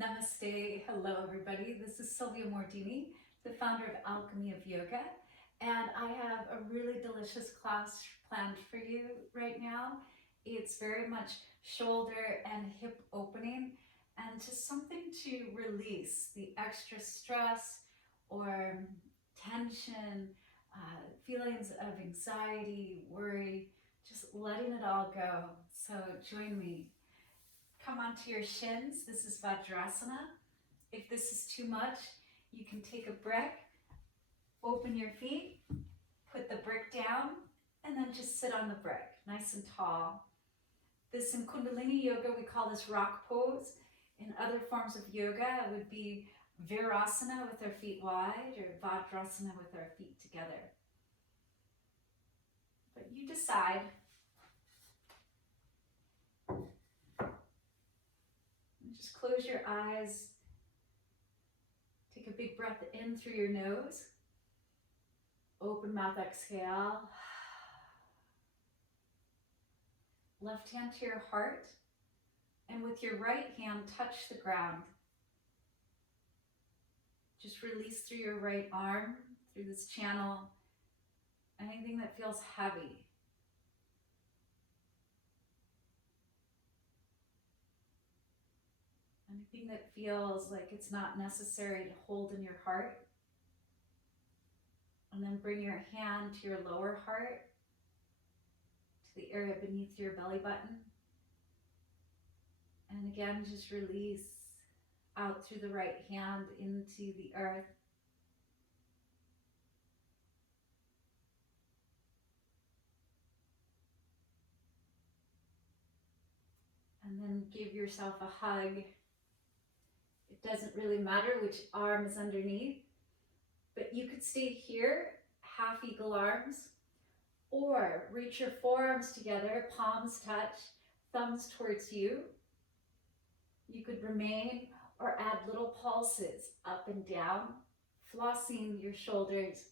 Namaste. Hello, everybody. This is Sylvia Mordini, the founder of Alchemy of Yoga, and I have a really delicious class planned for you right now. It's very much shoulder and hip opening and just something to release the extra stress or tension, feelings of anxiety, worry, just letting it all go. So join me. Come onto your shins. This is Vajrasana. If this is too much, you can take a brick, open your feet, put the brick down, and then just sit on the brick, nice and tall. This in Kundalini Yoga, we call this rock pose. In other forms of yoga, it would be Virasana with our feet wide or Vajrasana with our feet together. But you decide. Just close your eyes. Take a big breath in through your nose. Open mouth, exhale. Left hand to your heart. And with your right hand, touch the ground. Just release through your right arm, through this channel, anything that feels heavy. Anything that feels like it's not necessary to hold in your heart. And then bring your hand to your lower heart, to the area beneath your belly button. And again, just release out through the right hand into the earth. And then give yourself a hug. It doesn't really matter which arm is underneath, but you could stay here, half eagle arms, or reach your forearms together, palms touch, thumbs towards you. You could remain or add little pulses up and down, flossing your shoulders,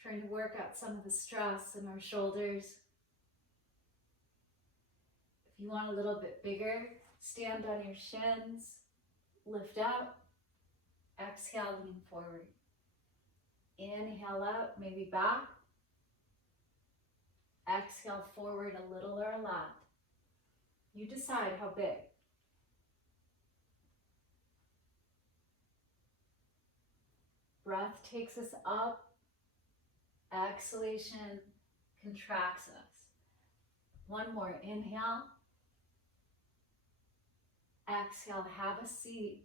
trying to work out some of the stress in our shoulders. If you want a little bit bigger, stand on your shins, lift up, exhale, lean forward. Inhale up, maybe back. Exhale forward a little or a lot. You decide how big. Breath takes us up. Exhalation contracts us. One more, inhale. Exhale, have a seat.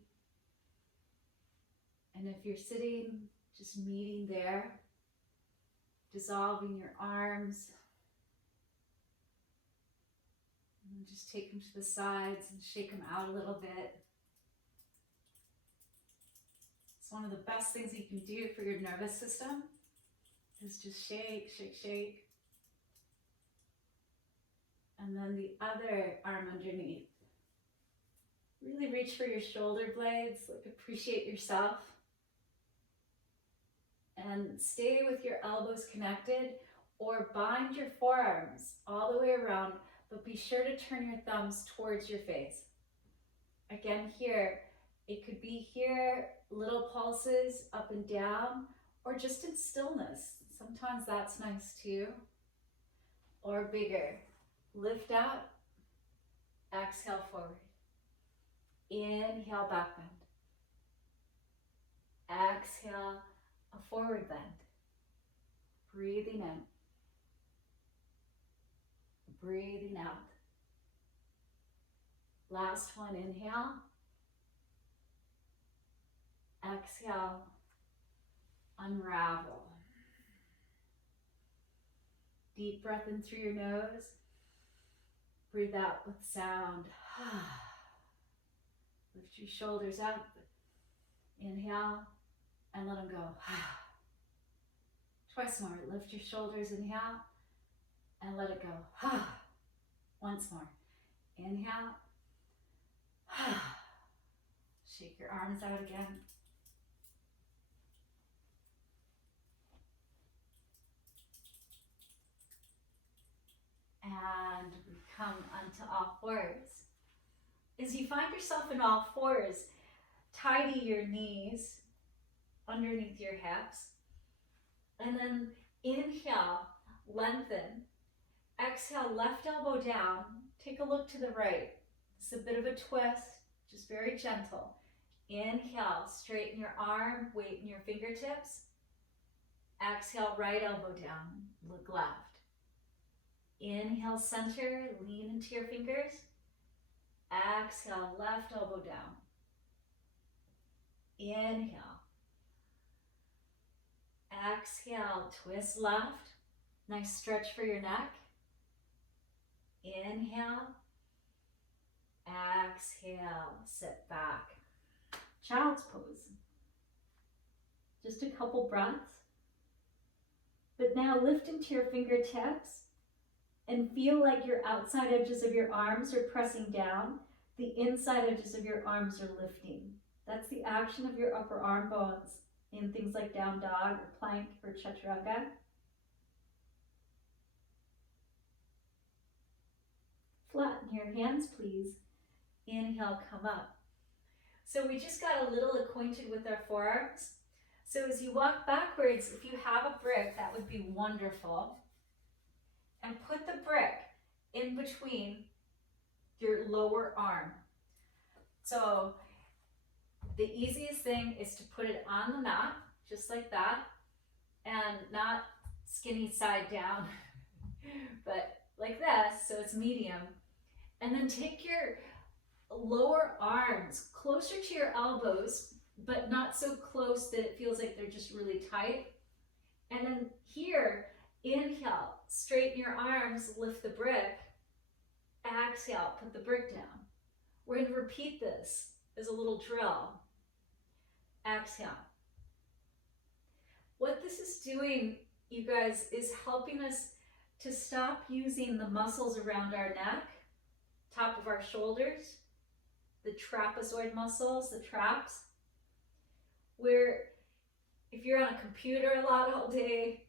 And if you're sitting, just meeting there, dissolving your arms. And just take them to the sides and shake them out a little bit. It's one of the best things you can do for your nervous system is just shake, shake, shake. And then the other arm underneath. Really reach for your shoulder blades, like appreciate yourself. And stay with your elbows connected or bind your forearms all the way around, but be sure to turn your thumbs towards your face. Again here, it could be here, little pulses up and down, or just in stillness. Sometimes that's nice too. Or bigger. Lift up, exhale forward. Inhale, back bend. Exhale, a forward bend. Breathing in. Breathing out. Last one, inhale. Exhale, unravel. Deep breath in through your nose. Breathe out with sound. Lift your shoulders up. Inhale and let them go. Twice more. Lift your shoulders, inhale and let it go. Once more. Inhale. Shake your arms out again. And we come onto all fours. As you find yourself in all fours, tidy your knees underneath your hips. And then inhale, lengthen. Exhale, left elbow down. Take a look to the right. It's a bit of a twist, just very gentle. Inhale, straighten your arm, weight in your fingertips. Exhale, right elbow down, look left. Inhale, center, lean into your fingers. Exhale, left elbow down. Inhale. Exhale, twist left. Nice stretch for your neck. Inhale. Exhale, sit back. Child's pose. Just a couple breaths. But now lift into your fingertips and feel like your outside edges of your arms are pressing down. The inside edges of your arms are lifting. That's the action of your upper arm bones in things like down dog or plank or chaturanga. Flatten your hands, please. Inhale, come up. So we just got a little acquainted with our forearms. So as you walk backwards, if you have a brick, that would be wonderful. And put the brick in between your lower arm. So the easiest thing is to put it on the mat, just like that, and not skinny side down, but like this, so it's medium. And then take your lower arms closer to your elbows, but not so close that it feels like they're just really tight. And then here, inhale, straighten your arms, lift the brick. Exhale, put the brick down. We're going to repeat this as a little drill. Exhale. What this is doing, you guys, is helping us to stop using the muscles around our neck, top of our shoulders, the trapezoid muscles, the traps, where if you're on a computer a lot all day,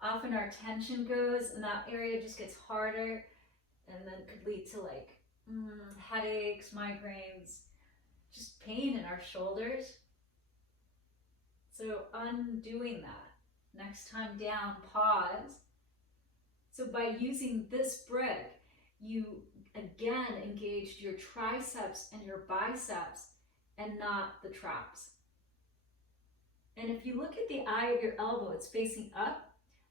often our attention goes and that area just gets harder and then could lead to like headaches, migraines, just pain in our shoulders. So undoing that. Next time down, pause. So by using this brick, you again engaged your triceps and your biceps and not the traps. And if you look at the eye of your elbow, it's facing up.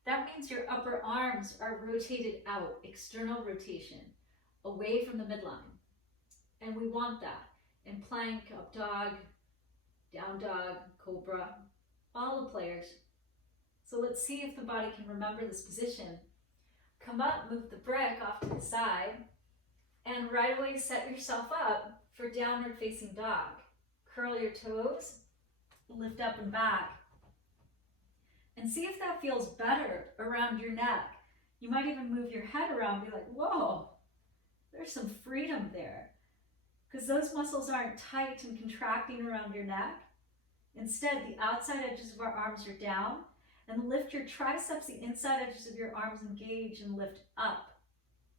That means your upper arms are rotated out, external rotation, away from the midline. And we want that in plank, up dog, down dog, cobra, all the players. So let's see if the body can remember this position. Come up, move the brick off to the side, and right away set yourself up for downward facing dog. Curl your toes, lift up and back. And see if that feels better around your neck. You might even move your head around and be like, whoa, there's some freedom there. Because those muscles aren't tight and contracting around your neck. Instead, the outside edges of our arms are down. And lift your triceps, the inside edges of your arms engage and lift up.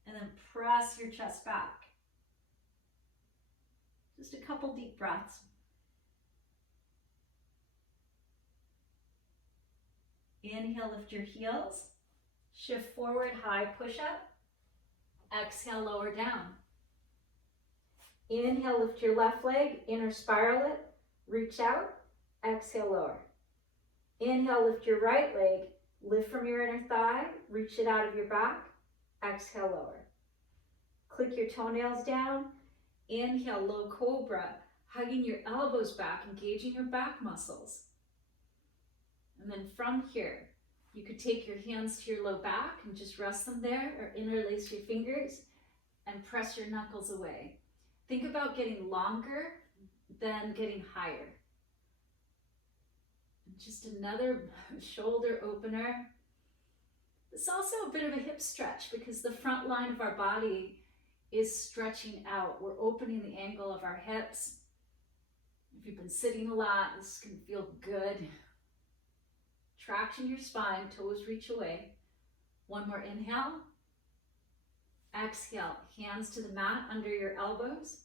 And then press your chest back. Just a couple deep breaths. Inhale, lift your heels. Shift forward, high push up. Exhale, lower down. Inhale, lift your left leg, inner spiral it, reach out. Exhale, lower. Inhale, lift your right leg, lift from your inner thigh, reach it out of your back. Exhale, lower. Click your toenails down. Inhale, low cobra, hugging your elbows back, engaging your back muscles. And then from here, you could take your hands to your low back and just rest them there, or interlace your fingers and press your knuckles away. Think about getting longer than getting higher. And just another shoulder opener. It's also a bit of a hip stretch because the front line of our body is stretching out. We're opening the angle of our hips. If you've been sitting a lot, this can feel good. Traction your spine, toes reach away. One more inhale. Exhale, hands to the mat under your elbows.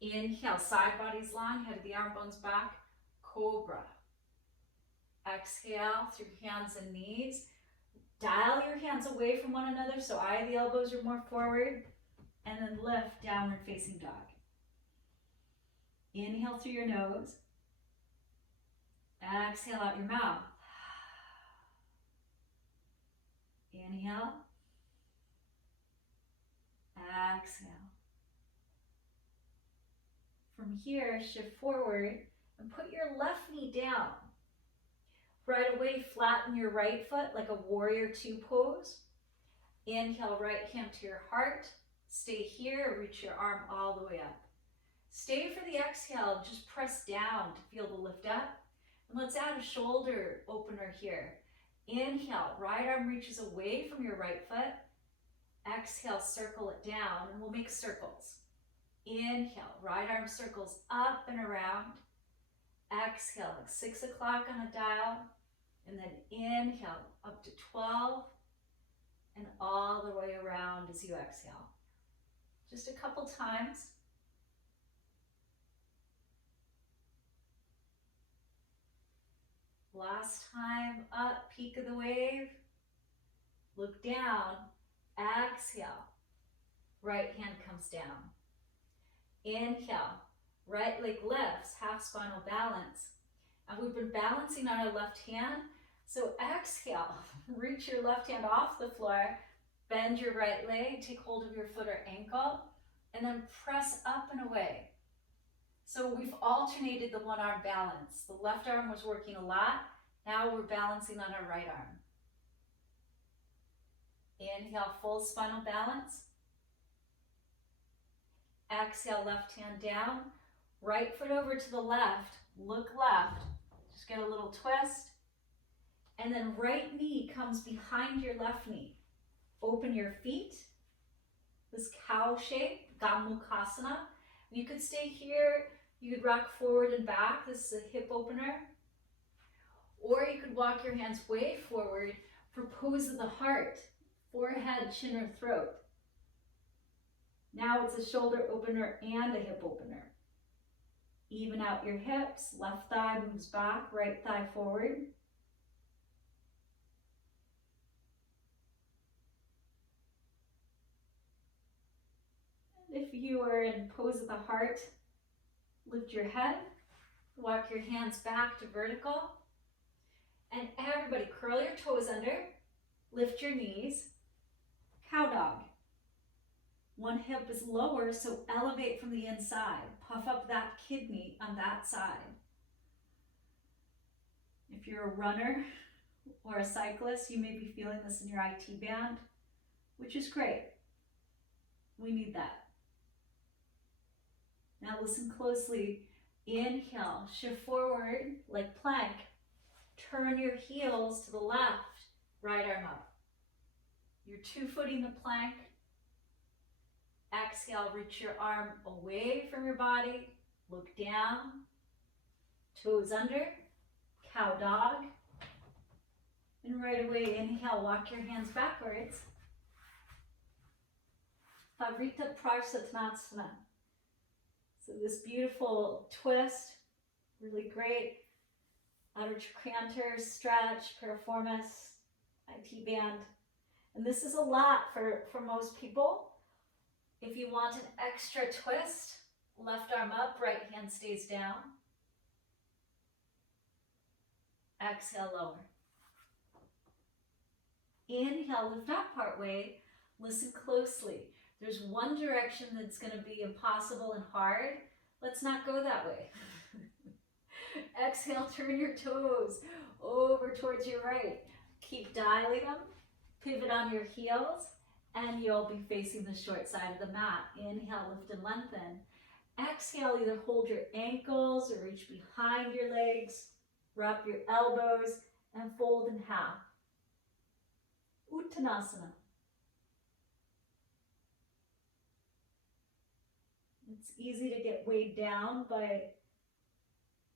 Inhale, side body's long, head of the arm bones back, cobra. Exhale through hands and knees. Dial your hands away from one another so eye of the elbows are more forward, and then lift, downward facing dog. Inhale through your nose. Exhale out your mouth. Inhale. Exhale. From here, shift forward and put your left knee down. Right away, flatten your right foot like a warrior two pose. Inhale, right hand to your heart. Stay here, reach your arm all the way up. Stay for the exhale, just press down to feel the lift up. And let's add a shoulder opener here. Inhale, right arm reaches away from your right foot. Exhale, circle it down, and we'll make circles. Inhale, right arm circles up and around. Exhale, like 6 o'clock on a dial. And then inhale, up to 12, and all the way around as you exhale. Just a couple times. Last time, up, peak of the wave. Look down, exhale. Right hand comes down. Inhale, right leg lifts, half spinal balance. And we've been balancing on our left hand. So exhale, reach your left hand off the floor, bend your right leg, take hold of your foot or ankle, and then press up and away. So we've alternated the one arm balance. The left arm was working a lot. Now we're balancing on our right arm. Inhale, full spinal balance. Exhale, left hand down. Right foot over to the left. Look left. Just get a little twist. And then right knee comes behind your left knee. Open your feet. This cow shape, Gomukhasana. You could stay here. You could rock forward and back. This is a hip opener. Or you could walk your hands way forward for pose of the heart. Forehead, chin, or throat. Now it's a shoulder opener and a hip opener. Even out your hips. Left thigh moves back, right thigh forward. If you are in pose of the heart, lift your head, walk your hands back to vertical, and everybody curl your toes under, lift your knees, cow dog. One hip is lower, so elevate from the inside. Puff up that kidney on that side. If you're a runner or a cyclist, you may be feeling this in your IT band, which is great. We need that. Now listen closely. Inhale, shift forward like plank. Turn your heels to the left, right arm up. You're two-footing the plank. Exhale, reach your arm away from your body. Look down. Toes under. Cow dog. And right away, inhale, walk your hands backwards. Pavrita Prasattanasana. So this beautiful twist, really great. Outer trochanter, stretch, piriformis, IT band. And this is a lot for most people. If you want an extra twist, left arm up, right hand stays down. Exhale, lower. Inhale, lift up part way. Listen closely. There's one direction that's going to be impossible and hard. Let's not go that way. Exhale, turn your toes over towards your right. Keep dialing them. Pivot on your heels, and you'll be facing the short side of the mat. Inhale, lift and lengthen. Exhale, either hold your ankles or reach behind your legs. Wrap your elbows and fold in half. Uttanasana. It's easy to get weighed down by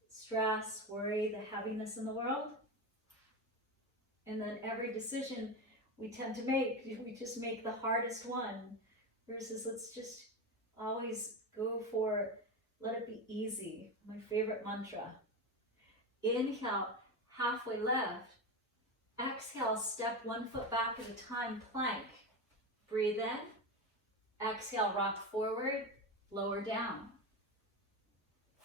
stress, worry, the heaviness in the world. And then every decision we tend to make, we just make the hardest one, versus let's just always go for Let it be easy. My favorite mantra. Inhale, halfway left. Exhale, step 1 foot back at a time, plank. Breathe in. Exhale, rock forward, lower down.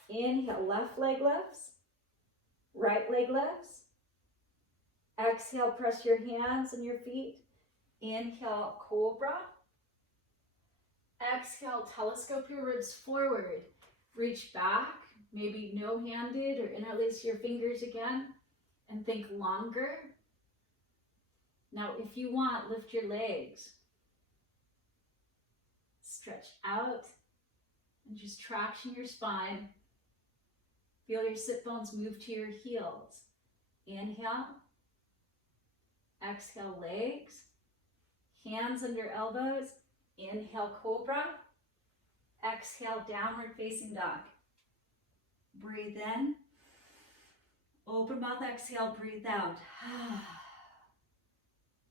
Inhale, left leg lifts. Right leg lifts. Exhale, press your hands and your feet. Inhale, cobra. Exhale, telescope your ribs forward. Reach back, maybe no-handed or interlace your fingers again, and think longer. Now, if you want, lift your legs. Stretch out and just traction your spine. Feel your sit bones move to your heels. Inhale. Exhale, legs. Hands under elbows. Inhale, cobra. Exhale, downward facing dog. Breathe in. Open mouth, exhale, breathe out.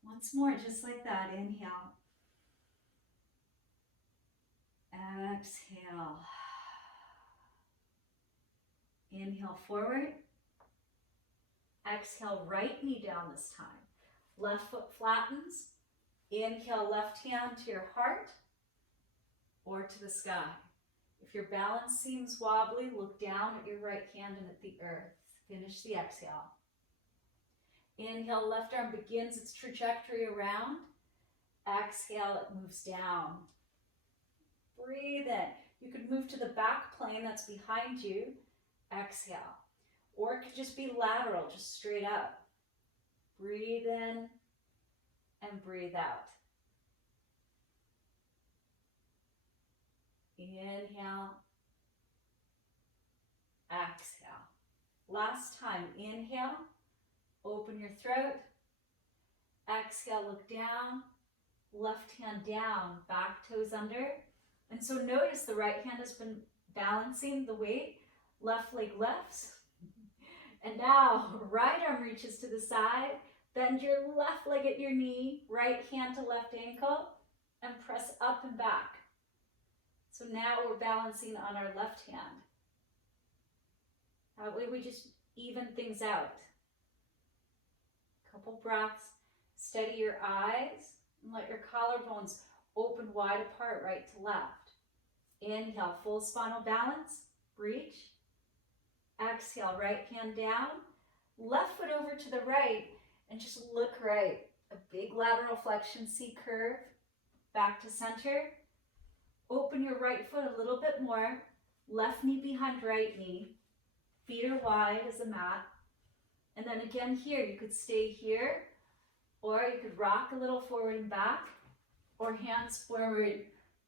Once more, just like that. Inhale. Exhale. Inhale forward. Exhale, right knee down this time. Left foot flattens. Inhale, left hand to your heart or to the sky. If your balance seems wobbly, look down at your right hand and at the earth. Finish the exhale. Inhale, left arm begins its trajectory around. Exhale, it moves down. Breathe in. You could move to the back plane that's behind you. Exhale. Or it could just be lateral, just straight up. Breathe in and breathe out. Inhale. Exhale. Last time. Inhale. Open your throat. Exhale, look down. Left hand down, back toes under. And so notice the right hand has been balancing the weight. Left leg lifts. And now, right arm reaches to the side. Bend your left leg at your knee, right hand to left ankle, and press up and back. So now we're balancing on our left hand. That way we just even things out. Couple breaths. Steady your eyes and let your collarbones open wide apart right to left. Inhale, full spinal balance. Reach. Exhale, right hand down. Left foot over to the right and just look right. A big lateral flexion, C curve. Back to center. Open your right foot a little bit more. Left knee behind right knee. Feet are wide as a mat. And then again here, you could stay here, or you could rock a little forward and back, or hands forward,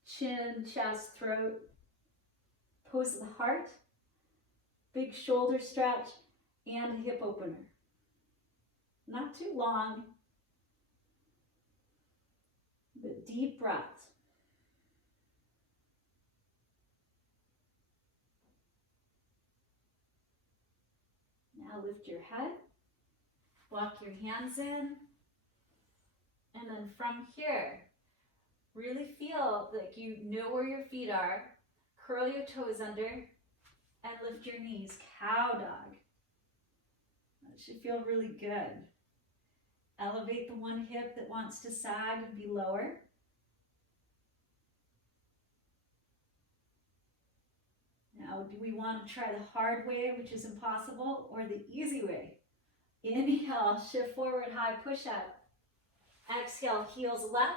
chin, chest, throat. Pose of the heart, big shoulder stretch, and a hip opener. Not too long, but deep breaths. Now lift your head, walk your hands in, and then from here, really feel like you know where your feet are, curl your toes under, and lift your knees, cow dog. That should feel really good. Elevate the one hip that wants to sag and be lower. Now, do we want to try the hard way, which is impossible, or the easy way? Inhale, shift forward, high push up. Exhale, heels left,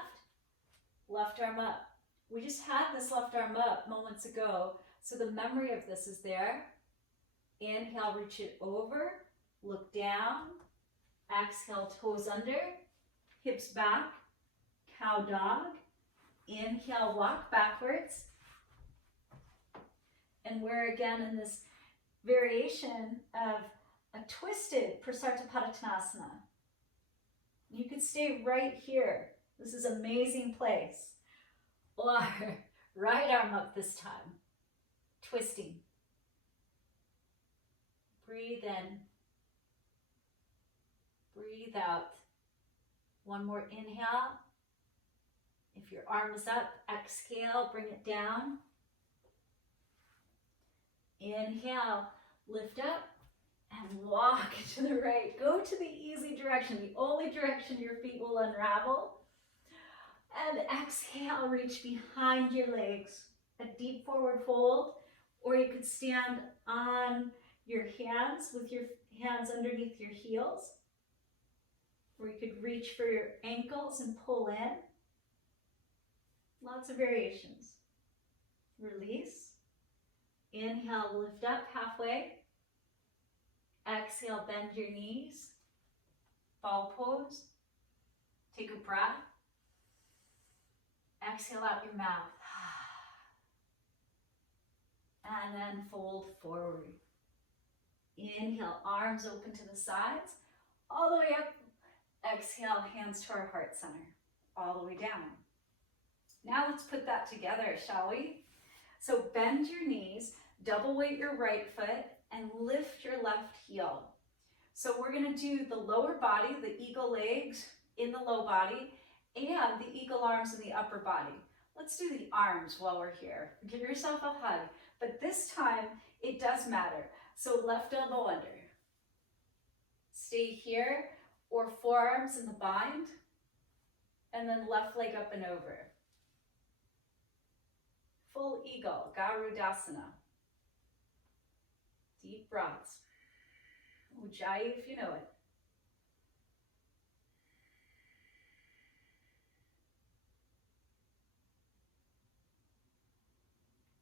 left arm up. We just had this left arm up moments ago, so the memory of this is there. Inhale, reach it over, look down. Exhale, toes under, hips back, cow dog. Inhale, walk backwards. And we're again in this variation of a twisted Prasarnapadottanasana. You can stay right here. This is an amazing place. Or right arm up this time, twisting. Breathe in. Breathe out. One more inhale. If your arm is up, exhale, bring it down. Inhale, lift up and walk to the right. Go to the easy direction, the only direction your feet will unravel. And exhale, reach behind your legs. A deep forward fold, or you could stand on your hands with your hands underneath your heels. Or you could reach for your ankles and pull in. Lots of variations. Release. Inhale, lift up halfway. Exhale, bend your knees. Ball pose. Take a breath. Exhale out your mouth. And then fold forward. Inhale, arms open to the sides, all the way up. Exhale, hands to our heart center, all the way down. Now let's put that together, shall we? So bend your knees, double weight your right foot, and lift your left heel. So we're gonna do the lower body, the eagle legs in the low body, and the eagle arms in the upper body. Let's do the arms while we're here. Give yourself a hug, but this time it does matter. So left elbow under. Stay here, or forearms in the bind, and then left leg up and over. Full eagle, Garudasana. Deep breaths. Ujjayi if you know it.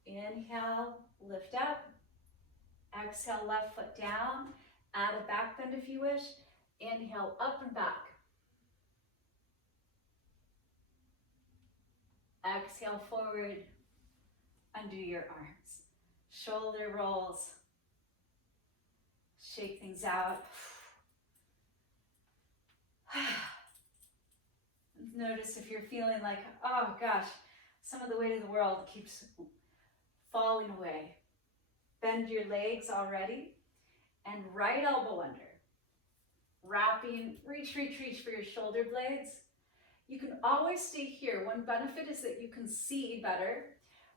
Inhale, lift up. Exhale, left foot down. Add a back bend if you wish. Inhale, up and back. Exhale, forward. Undo your arms. Shoulder rolls. Shake things out. Notice if you're feeling like, oh gosh, some of the weight of the world keeps falling away. Bend your legs already, and right elbow under. Wrapping, reach for your shoulder blades. You can always stay here. One benefit is that you can see better,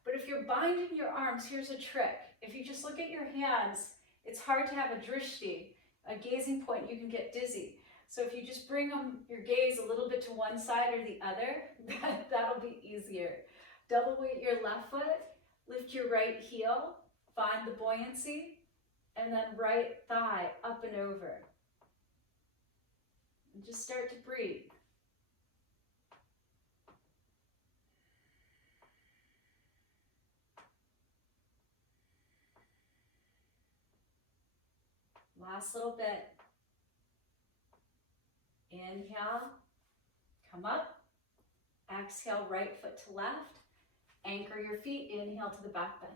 but if you're binding your arms, here's a trick. If you just look at your hands, it's hard to have a drishti, a gazing point, you can get dizzy. So if you just bring your gaze a little bit to one side or the other, that'll be easier. Double weight your left foot, lift your right heel, find the buoyancy, and then right thigh up and over. And just start to breathe. Last little bit. Inhale, come up. Exhale, right foot to left. Anchor your feet, inhale to the back bend.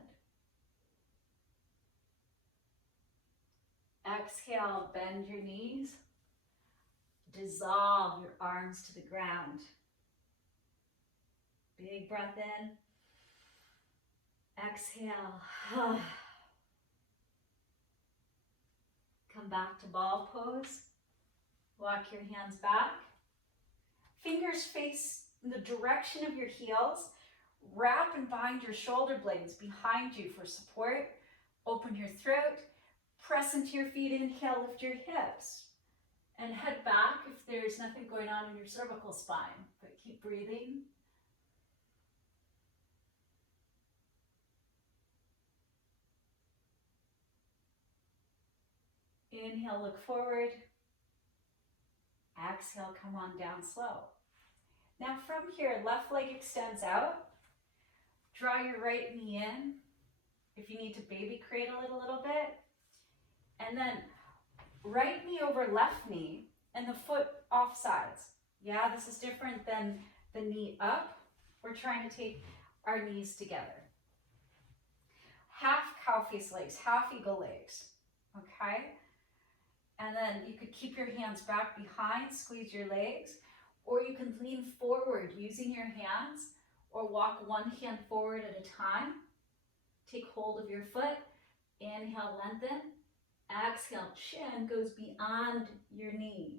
Exhale, bend your knees. Dissolve your arms to the ground. Big breath in. Exhale. Come back to ball pose. Walk your hands back. Fingers face in the direction of your heels. Wrap and bind your shoulder blades behind you for support. Open your throat. Press into your feet. Inhale, lift your hips. And head back if there's nothing going on in your cervical spine. But keep breathing. Inhale, look forward. Exhale, come on down slow. Now from here, left leg extends out. Draw your right knee in. If you need to baby cradle it a little bit. And then right knee over left knee and the foot off sides. Yeah, this is different than the knee up. We're trying to take our knees together. Half cow face legs, half eagle legs, okay? And then you could keep your hands back behind, squeeze your legs, or you can lean forward using your hands or walk one hand forward at a time. Take hold of your foot, inhale, lengthen, exhale, chin goes beyond your knee.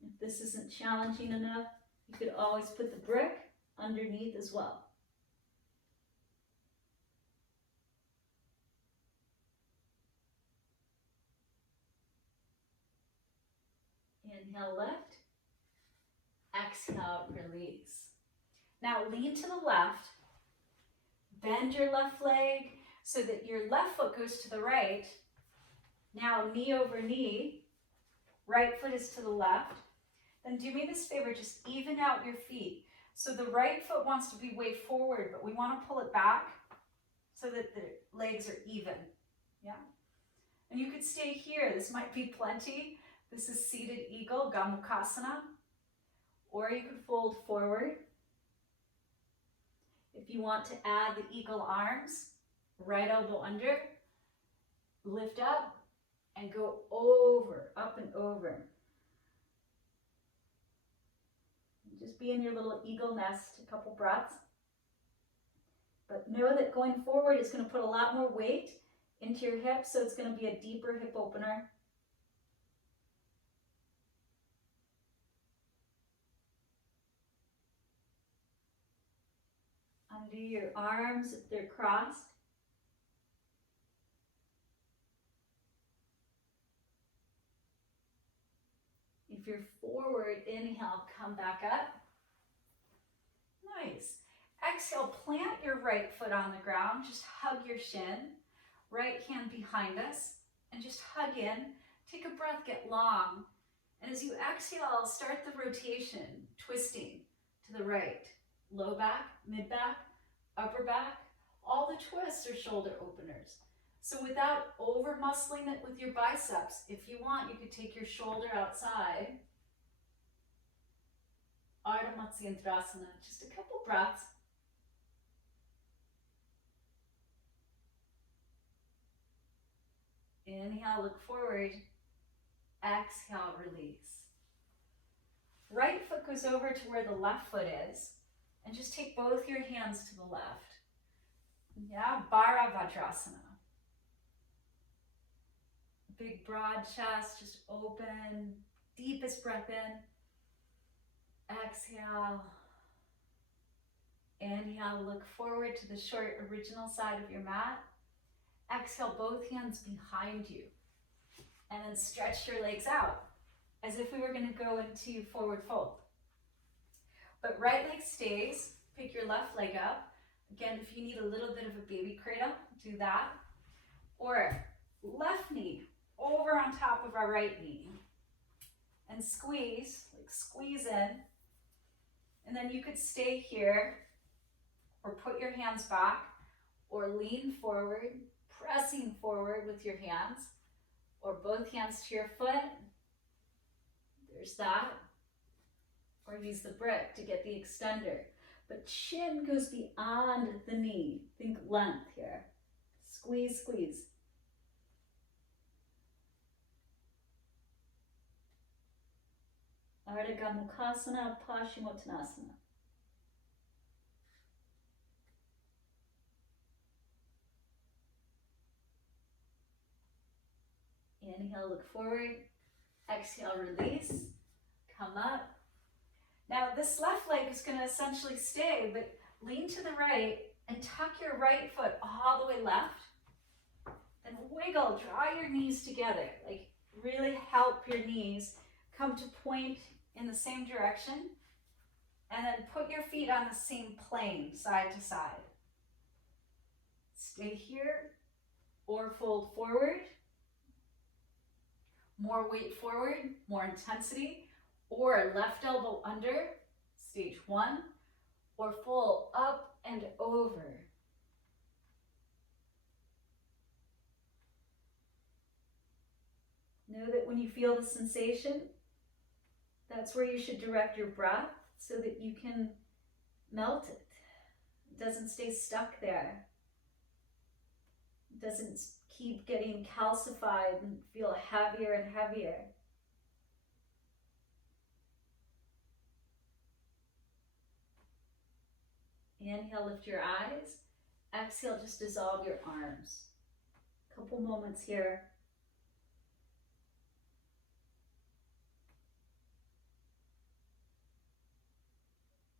If this isn't challenging enough, you could always put the brick underneath as well. Inhale, lift. Exhale, release. Now lean to the left. Bend your left leg so that your left foot goes to the right. Now knee over knee. Right foot is to the left. Then do me this favor, just even out your feet. So the right foot wants to be way forward, but we want to pull it back so that the legs are even. Yeah. And you could stay here. This might be plenty. This is seated eagle, Gomukhasana. Or you could fold forward. If you want to add the eagle arms, right elbow under, lift up and go over, up and over. Just be in your little eagle nest, a couple breaths. But know that going forward is going to put a lot more weight into your hips, so it's going to be a deeper hip opener. Undo your arms if they're crossed. If you're forward, inhale, come back up. Nice. Exhale, plant your right foot on the ground. Just hug your shin. Right hand behind us. And just hug in. Take a breath, get long. And as you exhale, start the rotation, twisting to the right. Low back, mid back, upper back. All the twists are shoulder openers. So without over muscling it with your biceps, if you want, you could take your shoulder outside. Ardha Matsyendrasana, just a couple breaths. Inhale, look forward. Exhale, release. Right foot goes over to where the left foot is, and just take both your hands to the left. Yeah, Bhaira Vajrasana. Big broad chest, just open. Deepest breath in. Exhale. Inhale, look forward to the short original side of your mat. Exhale, both hands behind you. And then stretch your legs out as if we were going to go into forward fold. But right leg stays. Pick your left leg up. Again, if you need a little bit of a baby cradle, do that. Or left knee over on top of our right knee. And squeeze, like squeeze in. And then you could stay here or put your hands back or lean forward, pressing forward with your hands or both hands to your foot. There's that. Or use the brick to get the extender. But chin goes beyond the knee. Think length here. Squeeze, squeeze. Ardha Gomukhasana, Paschimottanasana. Inhale, look forward. Exhale, release. Come up. Now this left leg is going to essentially stay, but lean to the right and tuck your right foot all the way left. Then wiggle, draw your knees together. Like really help your knees come to point in the same direction. And then put your feet on the same plane, side to side. Stay here or fold forward. More weight forward, more intensity, or left elbow under, stage one, or full up and over. Know that when you feel the sensation, that's where you should direct your breath so that you can melt it. It doesn't stay stuck there. It doesn't keep getting calcified and feel heavier and heavier. Inhale, lift your eyes. Exhale, just dissolve your arms. A couple moments here.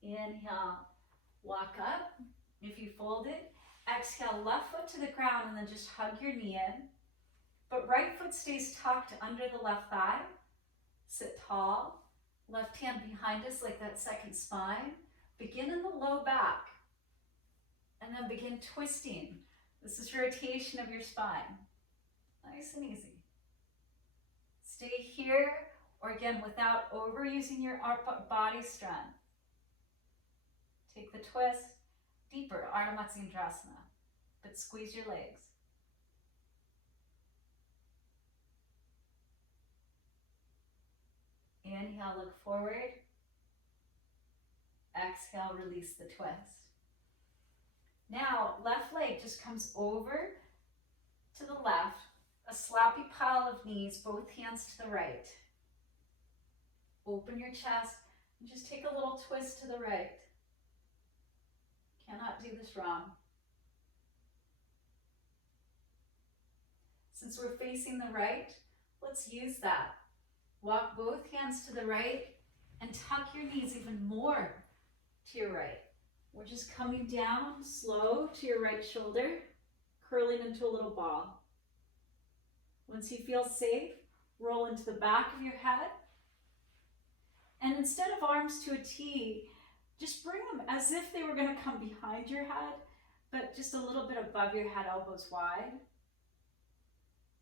Inhale, walk up. If you fold it, exhale, left foot to the ground and then just hug your knee in. But right foot stays tucked under the left thigh. Sit tall, left hand behind us like that second spine. Begin in the low back, and then begin twisting. This is rotation of your spine. Nice and easy. Stay here, or again, without overusing your body strength. Take the twist, deeper, Ardha Matsyendrasana, but squeeze your legs. Inhale, look forward. Exhale, release the twist. Now, left leg just comes over to the left, a sloppy pile of knees, both hands to the right. Open your chest and just take a little twist to the right. Cannot do this wrong. Since we're facing the right, let's use that. Walk both hands to the right and tuck your knees even more to your right. We're just coming down slow to your right shoulder, curling into a little ball. Once you feel safe, roll into the back of your head. And instead of arms to a T, just bring them as if they were going to come behind your head, but just a little bit above your head, elbows wide.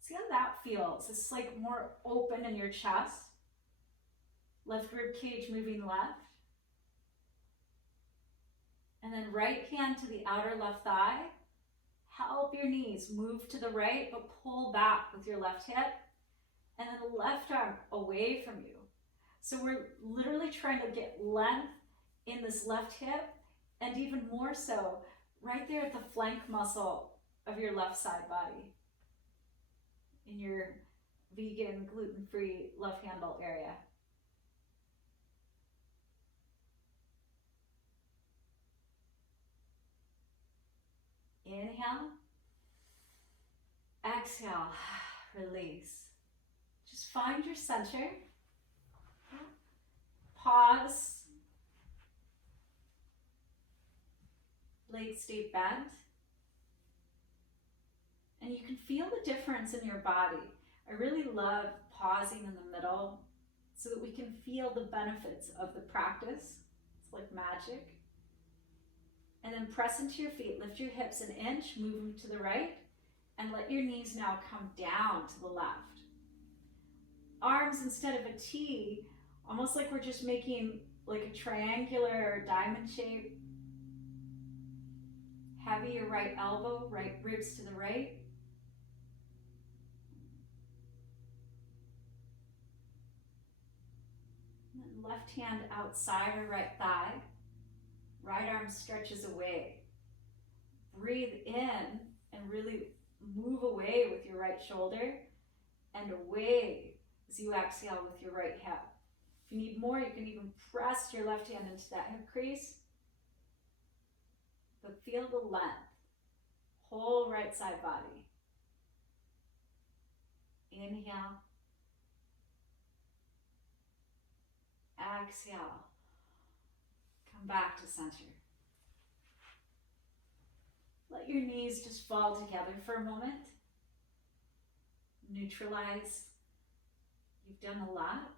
See how that feels? It's like more open in your chest. Left rib cage moving left. And then right hand to the outer left thigh. Help your knees move to the right, but pull back with your left hip. And then the left arm away from you. So we're literally trying to get length in this left hip, and even more so, right there at the flank muscle of your left side body. In your vegan, gluten-free love handle area. Inhale. Exhale. Release. Just find your center. Pause. Legs stay bent. And you can feel the difference in your body. I really love pausing in the middle so that we can feel the benefits of the practice. It's like magic. And then press into your feet, lift your hips an inch, move them to the right, and let your knees now come down to the left. Arms instead of a T, almost like we're just making like a triangular or diamond shape. Heavy your right elbow, right ribs to the right. Left hand outside her right thigh. Right arm stretches away. Breathe in and really move away with your right shoulder and away as you exhale with your right hip. If you need more, you can even press your left hand into that hip crease. But feel the length. Whole right side body. Inhale. Exhale. Come back to center. Let your knees just fall together for a moment. Neutralize. You've done a lot.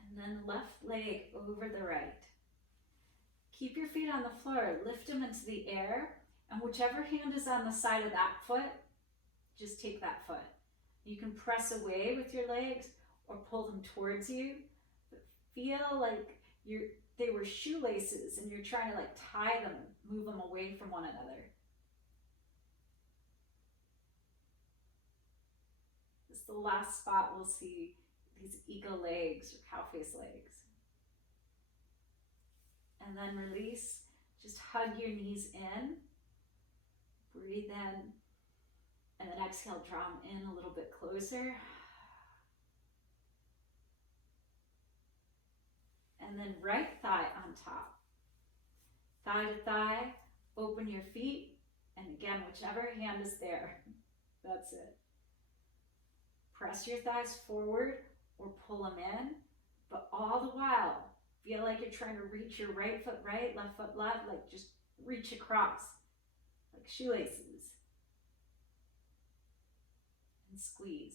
And then left leg over the right. Keep your feet on the floor. Lift them into the air. And whichever hand is on the side of that foot, just take that foot. You can press away with your legs or pull them towards you. But feel like they were shoelaces and you're trying to like tie them, move them away from one another. This is the last spot we'll see these eagle legs or cow face legs. And then release. Just hug your knees in. Breathe in. And then exhale, draw them in a little bit closer. And then right thigh on top. Thigh to thigh, open your feet. And again, whichever hand is there. That's it. Press your thighs forward or pull them in. But all the while, feel like you're trying to reach your right foot right, left foot left, like just reach across, like shoelaces. and squeeze.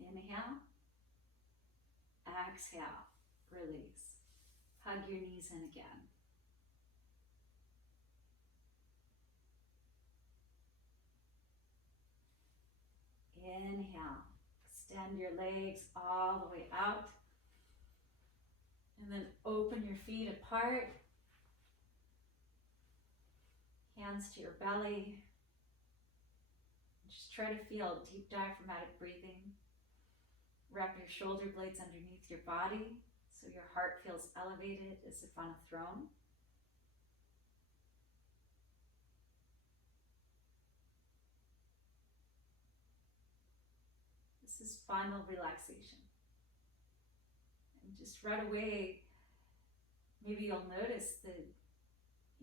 Inhale, exhale, release. Hug your knees in again. Inhale, extend your legs all the way out. And then open your feet apart. Hands to your belly. Just try to feel deep diaphragmatic breathing. Wrap your shoulder blades underneath your body so your heart feels elevated as if on a throne. This is final relaxation. And just right away, maybe you'll notice that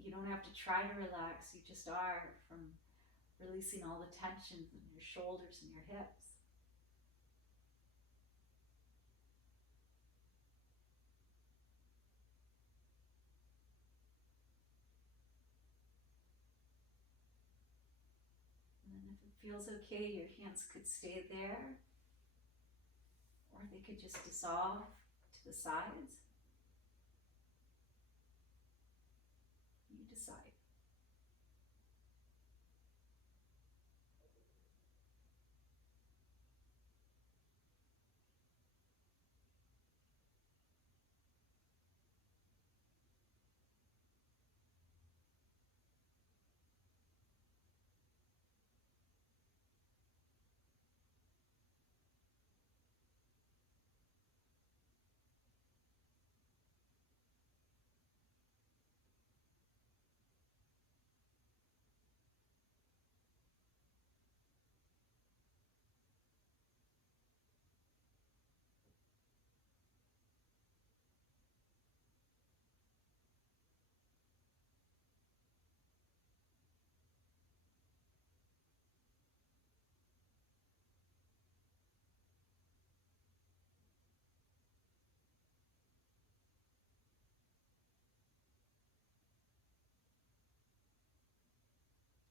you don't have to try to relax, you just are, from releasing all the tension in your shoulders and your hips. And then if it feels okay, your hands could stay there, or they could just dissolve to the sides. You decide.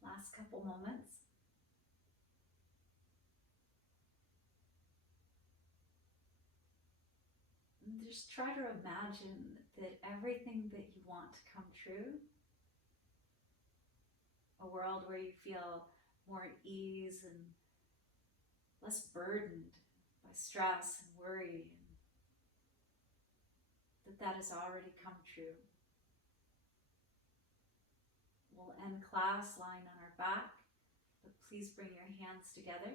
Last couple moments. And just try to imagine that everything that you want to come true, a world where you feel more at ease and less burdened by stress and worry, and that has already come true. We'll end class lying on our back, but please bring your hands together.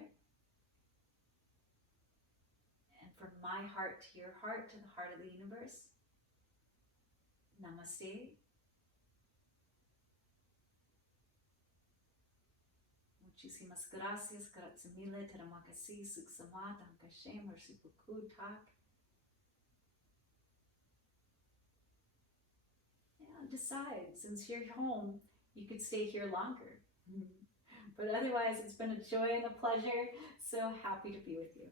And from my heart to your heart, to the heart of the universe, namaste. Muchísimas gracias, grazie mille, teremakasi, suksama, dankashem, merci beaucoup, tak. And decide, since you're home, you could stay here longer. But otherwise, it's been a joy and a pleasure. So happy to be with you.